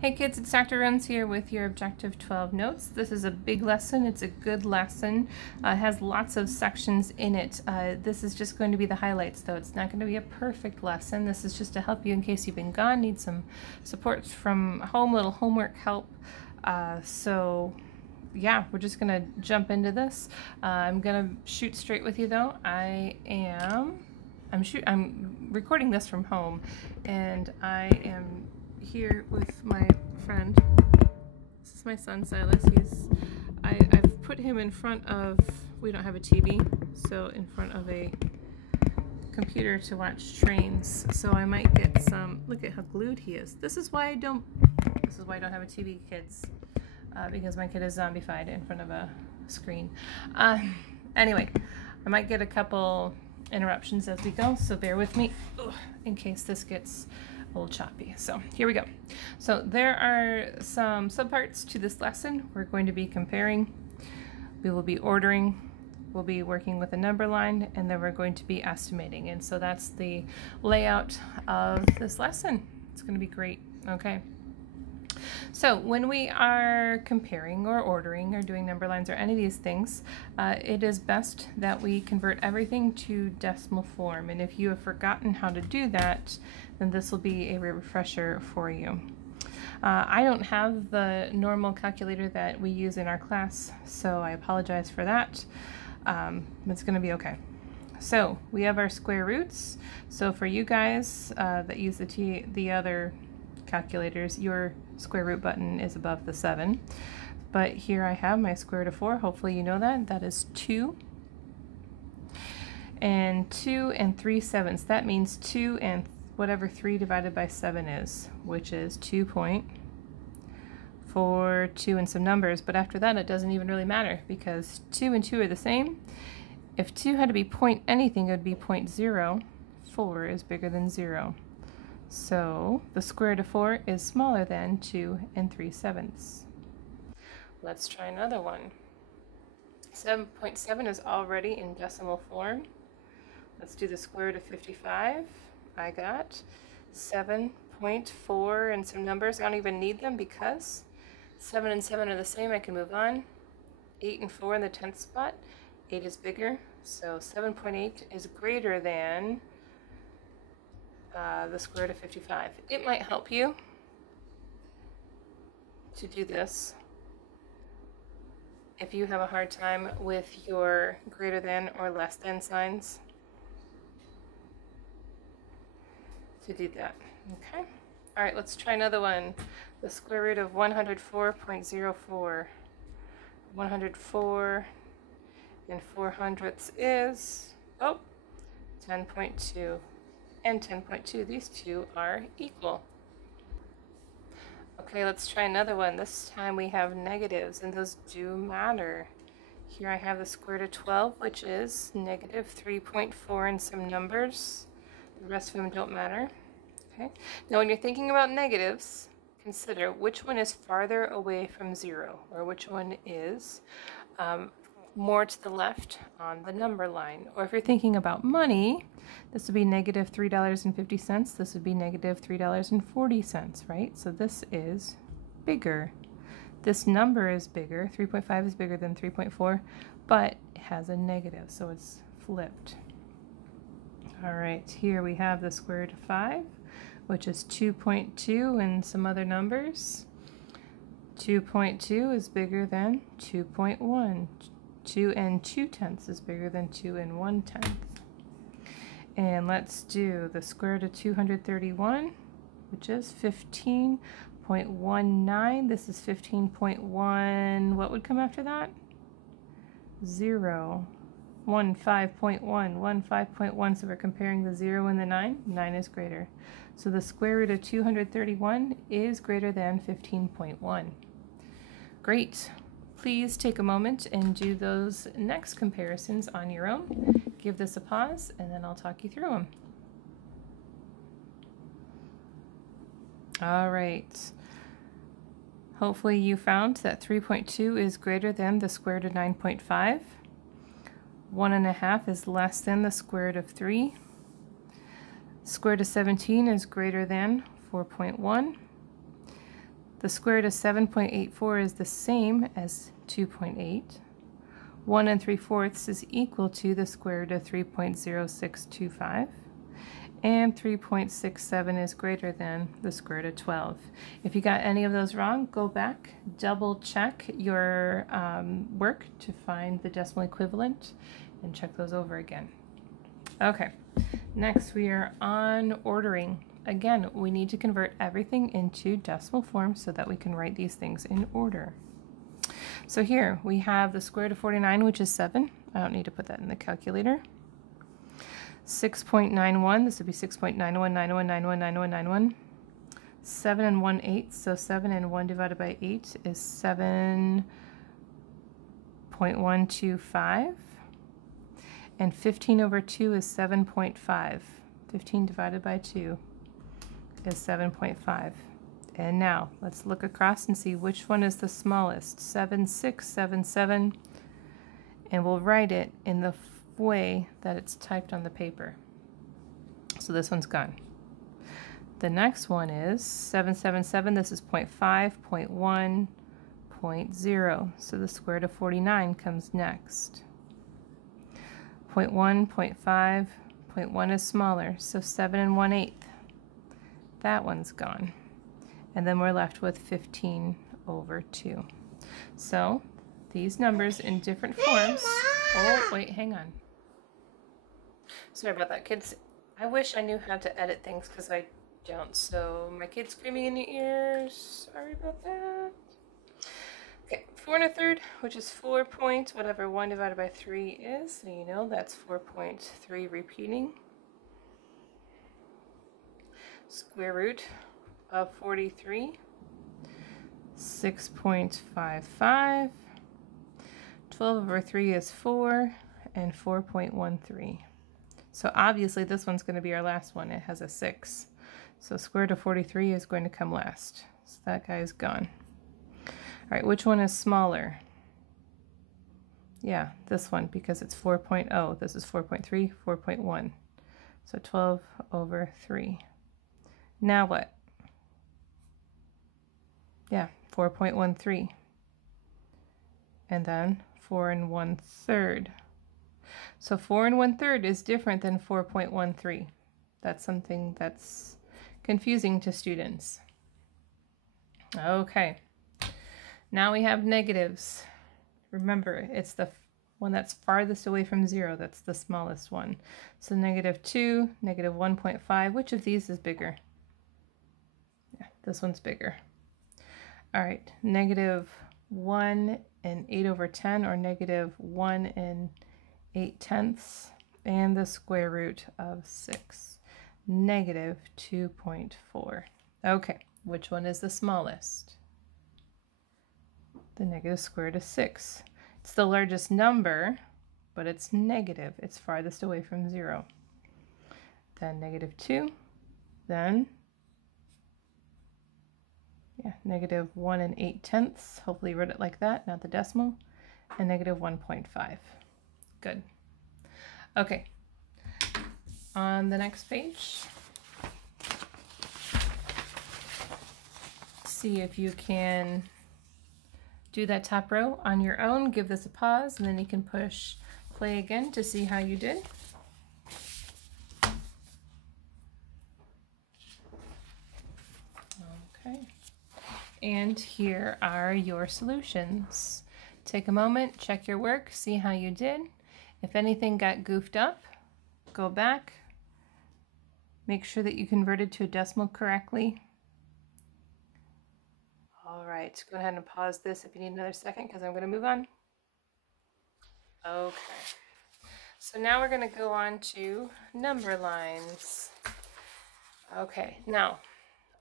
Hey kids, it's Dr. Runs here with your Objective 12 notes. This is a big lesson. It's a good lesson. It has lots of sections in it. This is just going to be the highlights though. It's not going to be a perfect lesson. This is just to help you in case you've been gone, need some support from home, little homework help. Yeah, we're just going to jump into this. I'm going to shoot straight with you though. I'm recording this from home, and I am here with my friend. This is my son Silas. I've put him in front of, we don't have a TV, so in front of a computer to watch trains. So I might get some, look at how glued he is. This is why I don't have a TV, kids, because my kid is zombified in front of a screen. Anyway, I might get a couple interruptions as we go, so bear with me in case this gets a little choppy. So here we go. So there are some subparts to this lesson. We're going to be comparing, we will be ordering, we'll be working with a number line, and then we're going to be estimating. And so that's the layout of this lesson. It's going to be great. Okay. So when we are comparing or ordering or doing number lines or any of these things, it is best that we convert everything to decimal form. And if you have forgotten how to do that, then this will be a refresher for you. I don't have the normal calculator that we use in our class, so I apologize for that. It's going to be okay. So we have our square roots. So for you guys that use the other calculators, your square root button is above the 7. But here I have my square root of 4. Hopefully you know that. That is 2. And 2 and 3/7. That means 2 and whatever 3 divided by 7 is, which is 2.42 and some numbers. But after that it doesn't even really matter, because 2 and 2 are the same. If 2 had to be point anything, it would be 0.0. 4 is bigger than 0. So the square root of 4 is smaller than 2 and 3/7. Let's try another one. 7.7 is already in decimal form. Let's do the square root of 55. I got 7.4 and some numbers. I don't even need them because 7 and 7 are the same. I can move on. 8 and 4 in the 10th spot. 8 is bigger, so 7.8 is greater than the square root of 55. It might help you to do this if you have a hard time with your greater than or less than signs, to do that. Okay. All right, let's try another one. The square root of 104.04. 104 and 4/100 is 10.2. and 10.2. These two are equal. Okay, let's try another one. This time we have negatives, and those do matter. Here I have the square root of 12, which is negative 3.4 and some numbers. The rest of them don't matter. Okay. Now when you're thinking about negatives, consider which one is farther away from 0, or which one is more to the left on the number line. Or if you're thinking about money, this would be negative $3.50. This would be negative $3.40, right? So this is bigger. This number is bigger. 3.5 is bigger than 3.4, but it has a negative, so it's flipped. All right, here we have the square root of 5, which is 2.2 and some other numbers. 2.2 is bigger than 2.1. 2 and 2/10 is bigger than 2 and 1/10. And let's do the square root of 231, which is 15.19. This is 15.1. What would come after that? 0. 15.1. 15.1. So we're comparing the 0 and the 9. 9 is greater. So the square root of 231 is greater than 15.1. Great. Please take a moment and do those next comparisons on your own. Give this a pause, and then I'll talk you through them. All right. Hopefully you found that 3.2 is greater than the square root of 9.5. 1.5 is less than the square root of 3. Square root of 17 is greater than 4.1. The square root of 7.84 is the same as 2.8. 1 3/4 is equal to the square root of 3.0625. And 3.67 is greater than the square root of 12. If you got any of those wrong, go back, double check your work to find the decimal equivalent and check those over again. Okay, next we are on ordering. Again, we need to convert everything into decimal form so that we can write these things in order. So here we have the square root of 49, which is 7. I don't need to put that in the calculator. 6.91, this would be 6.9191919191. 7 1/8, so 7 and 1 divided by 8 is 7.125. And 15 over 2 is 7.5. 15 divided by 2 is 7.5. And now let's look across and see which one is the smallest. 7677, and we'll write it in the way that it's typed on the paper. So this one's gone. The next one is 777. This is 0.5, 0.1, 0.0. So the square root of 49 comes next. 0.1, 0.5, 0.1 is smaller, so 7 1/8. That one's gone. And then we're left with 15 over 2. So these numbers in different forms. Oh, wait, hang on. Sorry about that, kids. I wish I knew how to edit things because I don't. So my kid's screaming in your ears. Sorry about that. Okay, 4 1/3, which is 4 point, whatever 1 divided by 3 is. So you know that's 4.3 repeating. Square root of 43, 6.55. 12 over 3 is 4, and 4.13. So obviously this one's going to be our last one. It has a 6. So square root of 43 is going to come last. So that guy is gone. All right, which one is smaller? Yeah, this one, because it's 4.0. This is 4.3, 4.1. So 12 over 3. Now what? Yeah, 4.13. And then 4 1/3. So 4 1/3 is different than 4.13. That's something that's confusing to students. Okay, now we have negatives. Remember, it's the one that's farthest away from 0. That's the smallest one. So -2, -1.5. Which of these is bigger? Yeah, this one's bigger. All right, -1 and 8 over 10, or -1 and 8/10, and the square root of 6, -2.4. Okay, which one is the smallest? The negative square root of 6. It's the largest number, but it's negative. It's farthest away from 0. Then -2, then -1 and 8/10. Hopefully you wrote it like that, not the decimal. And -1.5. Good. Okay. On the next page, see if you can do that top row on your own. Give this a pause, and then you can push play again to see how you did. Okay. And here are your solutions. Take a moment, check your work, see how you did. If anything got goofed up, go back. Make sure that you converted to a decimal correctly. All right, go ahead and pause this if you need another second, because I'm going to move on. Okay, so now we're going to go on to number lines. Okay, now,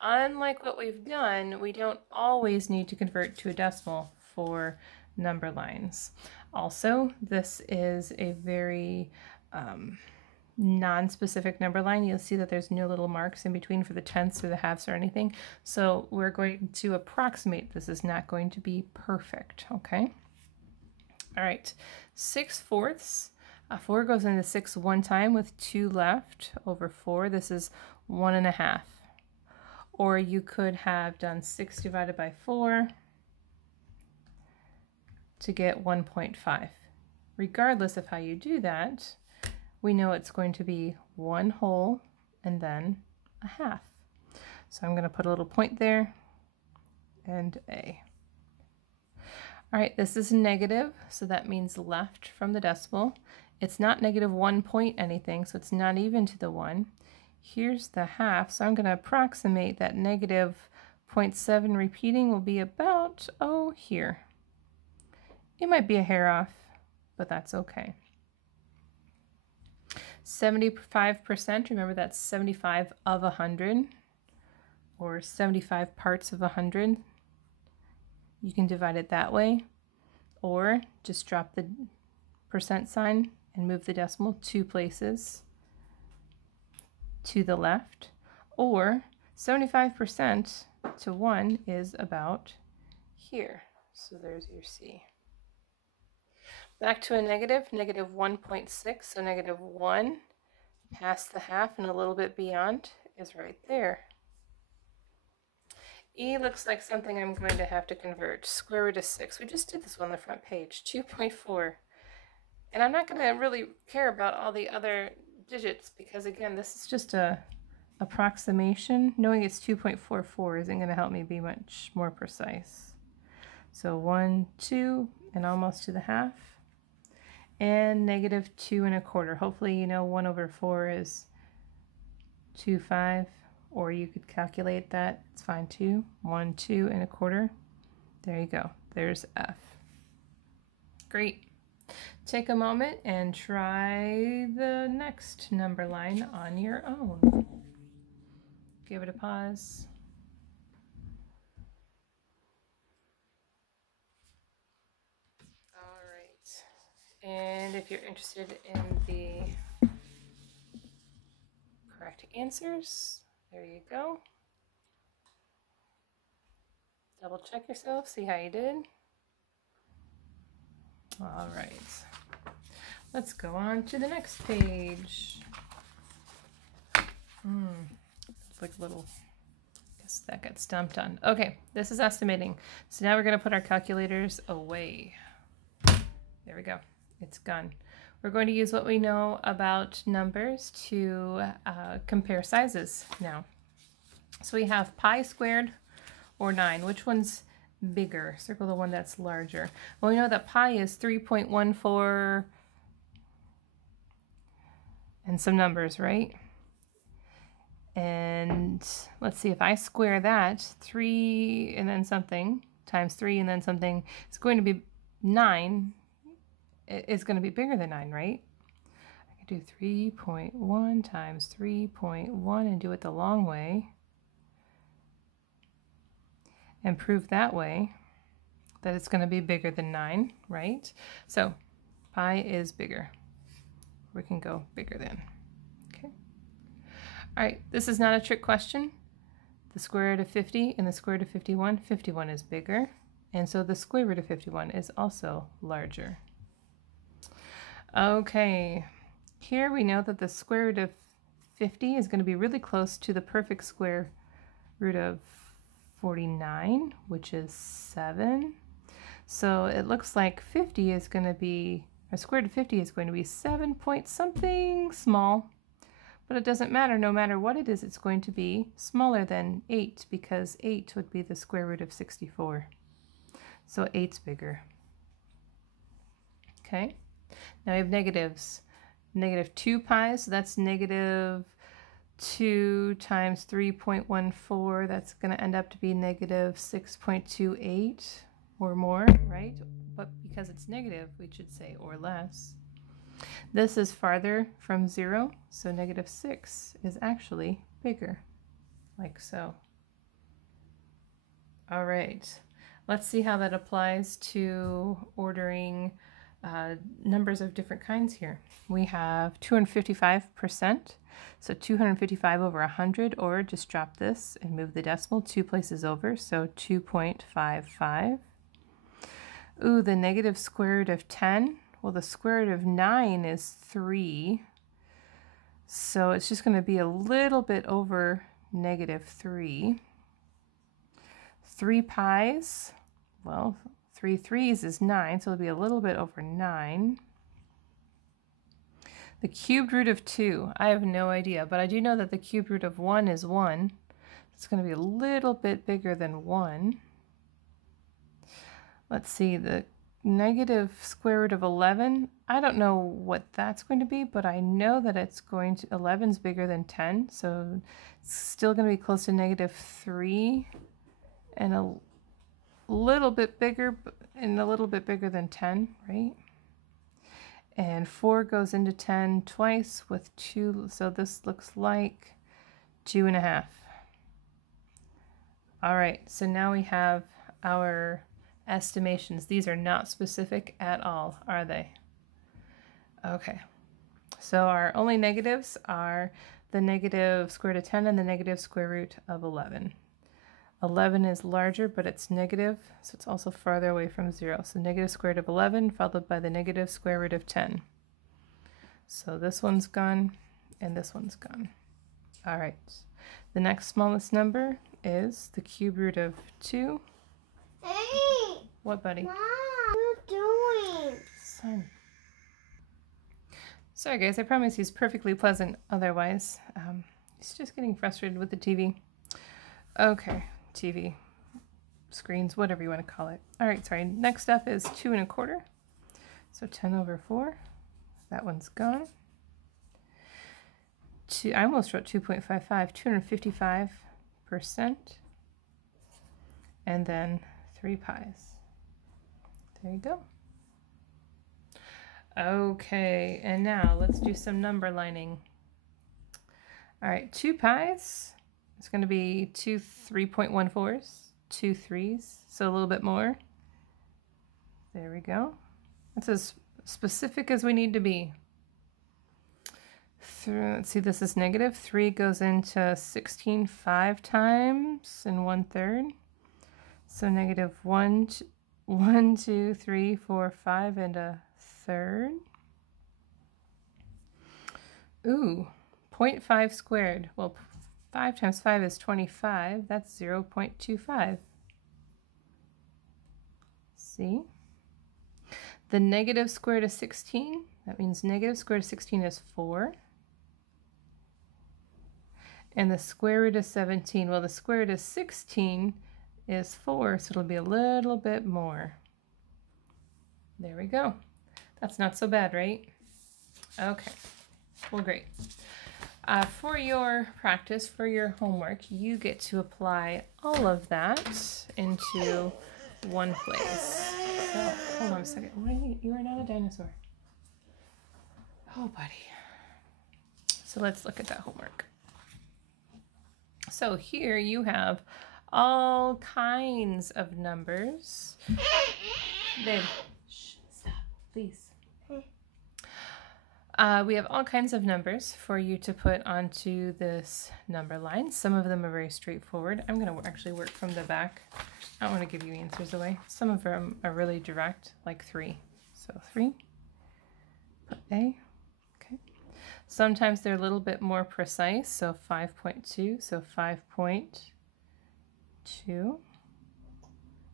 unlike what we've done, we don't always need to convert to a decimal for number lines. Also, this is a very non-specific number line. You'll see that there's no little marks in between for the tenths or the halves or anything. So we're going to approximate. This is not going to be perfect, okay? All right, 6/4. 4 goes into 6 one time with 2 left over 4. This is 1 1/2. or you could have done 6 divided by 4 to get 1.5. Regardless of how you do that, we know it's going to be 1 whole and then a half. So I'm going to put a little point there and a. All right, this is negative, so that means left from the decimal. It's not negative 1 point anything, so it's not even to the 1. Here's the half, so I'm going to approximate that negative 0.7 repeating will be about, oh, here. It might be a hair off, but that's okay. 75%, remember that's 75 of 100, or 75 parts of 100. You can divide it that way, or just drop the percent sign and move the decimal 2 places to the left, or 75% to 1 is about here. So there's your C. Back to a negative, negative 1.6, so negative 1 past the half and a little bit beyond is right there. E looks like something I'm going to have to convert. Square root of 6. We just did this one on the front page. 2.4. And I'm not going to really care about all the other digits because, again, this is just a approximation. Knowing it's 2.44 isn't going to help me be much more precise. So 1, 2, and almost to the half. And negative 2 1/4. Hopefully you know 1 over 4 is 2.5. Or you could calculate that, it's fine too. 1, 2 1/4. There you go, there's F. Great. Take a moment and try the next number line on your own. Give it a pause. All right, and if you're interested in the correct answers, there you go. Double check yourself, see how you did. All right, let's go on to the next page. It's like a little, guess that got stumped on. Okay, this is estimating. So now we're gonna put our calculators away. There we go, it's gone. We're going to use what we know about numbers to compare sizes now. So we have pi squared or 9. Which one's bigger? Circle the one that's larger. Well, we know that pi is 3.14 and some numbers, right? And let's see, if I square that, 3 and then something times 3 and then something, it's going to be 9. It's going to be bigger than 9, right? I could do 3.1 times 3.1 and do it the long way. And prove that way that it's going to be bigger than 9, right? So pi is bigger. We can go bigger than. Okay. All right, this is not a trick question. The square root of 50 and the square root of 51, 51 is bigger. And so the square root of 51 is also larger. Okay, here we know that the square root of 50 is going to be really close to the perfect square root of 49, which is 7. So it looks like 50 is going to be, or square root of 50 is going to be 7 point something small. But it doesn't matter, no matter what it is, it's going to be smaller than 8 because 8 would be the square root of 64. So 8's bigger. Okay. Now we have negatives. Negative 2 pi, so that's negative 2 times 3.14. That's going to end up to be negative 6.28 or more, right? But because it's negative, we should say or less. This is farther from 0, so negative 6 is actually bigger, like so. All right, let's see how that applies to ordering numbers of different kinds here. We have 255%, so 255 over 100, or just drop this and move the decimal 2 places over, so 2.55. Ooh, the negative square root of 10. Well, the square root of 9 is 3, so it's just going to be a little bit over -3. 3 pies, well, 3 threes is 9, so it'll be a little bit over 9. The cubed root of 2, I have no idea, but I do know that the cubed root of 1 is 1. It's going to be a little bit bigger than 1. Let's see, the negative square root of 11, I don't know what that's going to be, but I know that it's going to, 11 is bigger than 10, so it's still going to be close to -3 and a little bit bigger and a little bit bigger than 10, right? And 4 goes into 10 twice with 2, so this looks like 2.5. All right, so now we have our estimations. These are not specific at all, are they? Okay, so our only negatives are the negative square root of 10 and the negative square root of 11. 11 is larger, but it's negative, so it's also farther away from 0. So negative square root of 11 followed by the negative square root of 10. So this one's gone and this one's gone. All right, the next smallest number is the cube root of 2. Hey! What, buddy? Mom, what are you doing? Son. Sorry, guys. I promise he's perfectly pleasant otherwise. He's just getting frustrated with the TV. Okay, TV, screens, whatever you want to call it. All right, sorry. Next up is 2 1/4. So 10 over 4. That one's gone. I almost wrote 2.55, 255%. And then 3 pies. There you go. Okay, and now let's do some number lining. All right, 2 pies. It's going to be 2 3.14s, 2 3s, so a little bit more. There we go. That's as specific as we need to be. Let's see, this is negative. 3 goes into 16 5 times and 1/3. So negative 1, 2, 3, 4, 5 and 1/3. Ooh, 0.5 squared. Well, 5 times 5 is 25. That's 0.25. See? The negative square root of 16, that means negative square root of 16 is 4. And the square root of 17, well, the square root of 16 is 4, so it'll be a little bit more. There we go. That's not so bad, right? Okay, well, great. For your practice, for your homework, you get to apply all of that into one place. So, hold on a second. What are you? You are not a dinosaur. Oh, buddy. So let's look at that homework. So here you have all kinds of numbers. Babe, shh, stop, please. We have all kinds of numbers for you to put onto this number line. Some of them are very straightforward. I'm going to actually work from the back. I don't want to give you answers away. Some of them are really direct, like 3. So 3, put A. Okay. Sometimes they're a little bit more precise, so 5.2, so 5.2.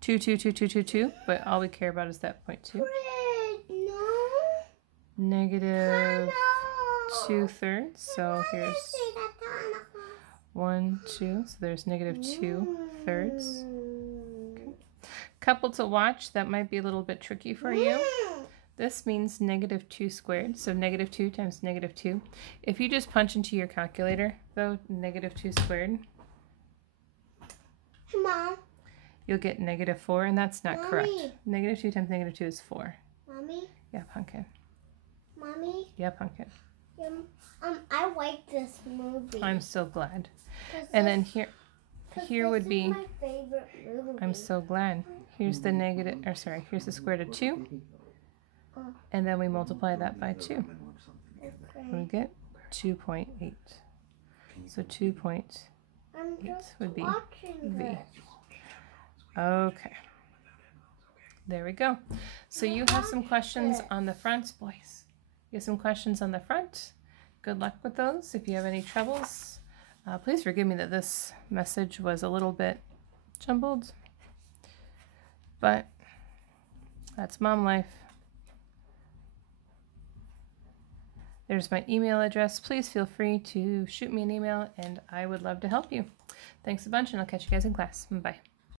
2, 2, 2, 2, 2, 2, but all we care about is that 0.2. Negative 2/3, so here's 1, 2, so there's negative 2/3. Okay. Couple to watch, that might be a little bit tricky for you. This means negative 2 squared, so negative 2 times negative 2. If you just punch into your calculator, though, negative 2 squared, Mom. You'll get negative 4, and that's not Mommy. correct. Negative 2 times negative 2 is 4. Mommy? Yeah, pumpkin. Mommy? Yeah, pumpkin. I like this movie. I'm so glad. And then here would be, my favorite movie. I'm so glad. Here's the negative, or sorry, here's the square root of 2. And then we multiply that by 2. We get 2.8. So 2.8 would be V. Okay. There we go. So you have some questions on the front, boys. You have some questions on the front. Good luck with those. If you have any troubles, Please forgive me that this message was a little bit jumbled, but that's mom life. There's my email address. Please feel free to shoot me an email, and I would love to help you. Thanks a bunch, and I'll catch you guys in class. Bye.